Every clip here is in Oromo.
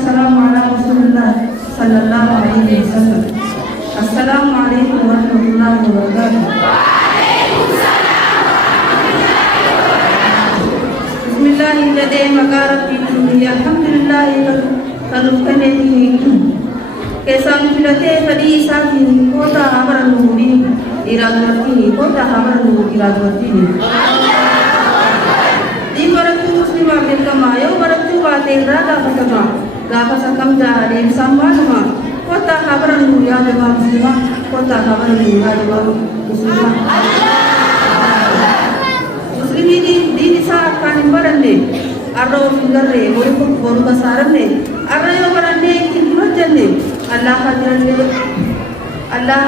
wassalamu ala Rasulillah sallallahu alaihi wasallam. Assalamualaikum warahmatullahi wabarakatuh. Bismillahirrahmanirrahim. Makarabbi alhamdulillah kalukkaneni kesan filate tadi sakin kota habaranuri iradwati kota habaranuri iradwati di baratu muslimah bil kamayo baratu wate raga fatama gafa sakam jare sambalma kota habaranuri adama muslimah kota habaranuri adama muslimah muslimin di saat kan barande arro fingarre boru basarne arro barande kinurjanne Allah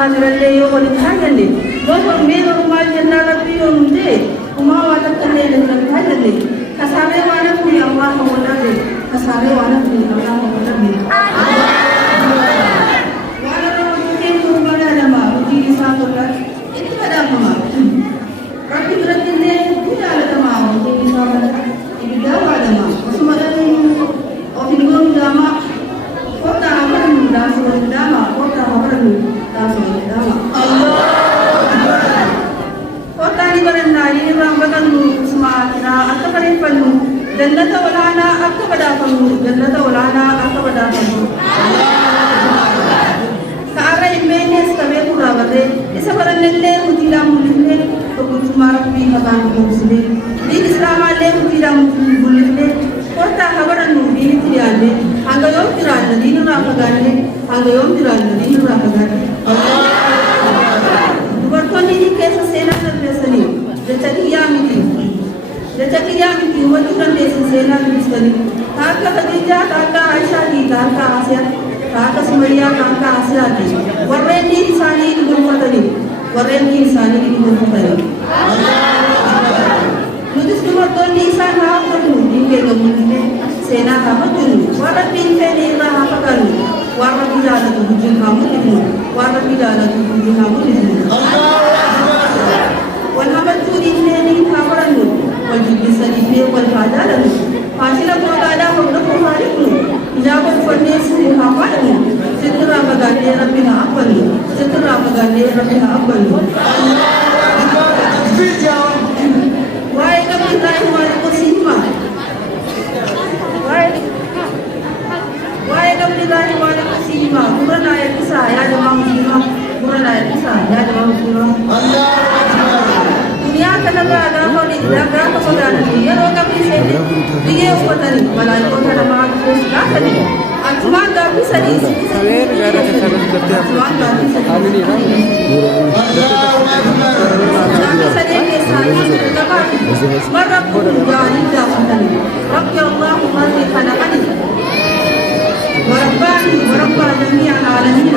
hadiranne yo wali thagane bobo mero mal janna rabbi yo munde kuma wala kanne le thagane kasare wana kuni Allah wala de kasare wana kuni Allah wala de wala ro ke ko bana nama uji sa to la itu ada mama rabbi radinne tidak ada mama uji sa bana ini dawa nama semadani opingon dama kota aman dalam dama kota aman dalam dama Allah kota ni baranda ini rambakan semua kira atau kalian penuh jannata walana atau pada penuh jannata walana atau pada penuh saara imenes kami kurawade isa barandelle mutila mulille to kutumara pi haban muslim di islam alle mutila mulille kota habaran dini tiada, angga yom tiada, dini raka gane, angga yom tiada, dini raka gane. Berkon ini kisah sena terbiasani, jejak miti, wajuran desa sena terbiasani. Taka Khadijah, taka Aisyah, taka Asia, taka Sumayyah, taka Asia. Warren di sana ini berfatani, warren di sana ini berfatani. Nulis nomor toni sana apa tu? Ini kemudian sena apa tu? Warna pink ni apa kan? Warna biru ada tu hujung kamu itu. Warna biru ada tu hujung kamu itu. Warna batu ini apa kan? Wajib bisa dipilih wal fajar tu. Pasila pun ada pun hari tu. Jawab furnish ni apa tu? Setelah bagani rapi apa tu? Setelah bagani rapi apa tu? Why kami tahu wala kusima? Why kami tahu wala kusima? Bukan ayat kisah ya jemaah muslimah. Bukan ayat kisah ya jemaah muslimah. Dunia kena berada kau ni berada kau berada ni. Ya orang kami sini dia upatan ni. Malai kau ada mahal susah tadi. Cuma dah bisa di sini. Cuma dah bisa di sini. مرة جارية مثلي ربي الله الذي خلقني ورباني وربى جميع العالمين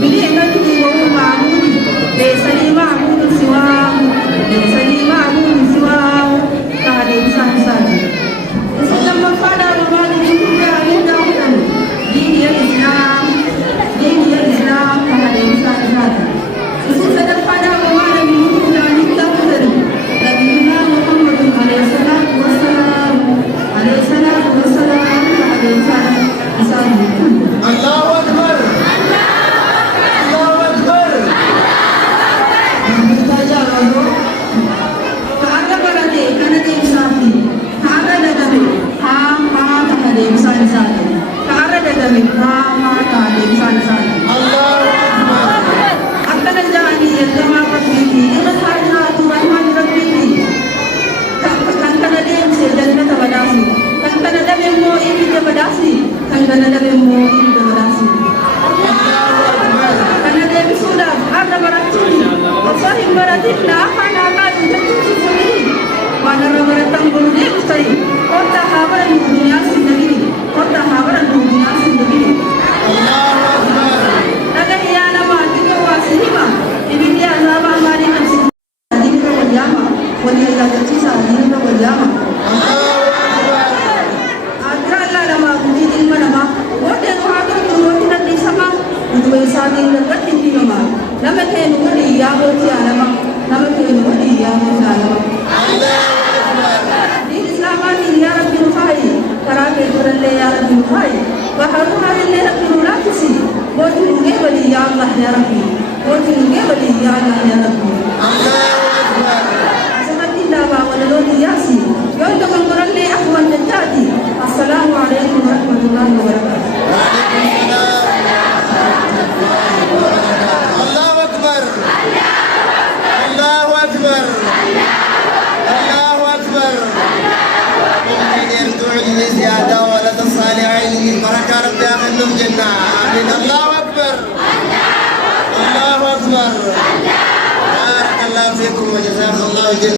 بنعمته وهو معبودي ليس لي معبود سواه ليس لي معبود سواه فهذا إنسان سادي لما قال رمضان يقول علينا هدى دين الإسلام فهذا إنسان سادي وسوف قال رمضان يقول علينا هدى نبينا محمد عليه الصلاة والسلام عليه الصلاة والسلام عليه الصلاة والسلام الله أكبر الله أكبر kita jalan اللي يا ربي هاي وحرمها اللي ربي نفسي وجهه ولي يا الله يا ربي وجهه ولي يا الله يا ربي سمعت الله ولدون ياسي يوم تقول لي أخوة الجاتي السلام عليكم ورحمة الله وبركاته. الله أكبر الله أكبر الله أكبر. من يرجع لزيادة ولد الصالحين بركة ربي أخذهم جنة آمين. الله أكبر الله أكبر. بارك الله فيكم وجزاكم الله جنة.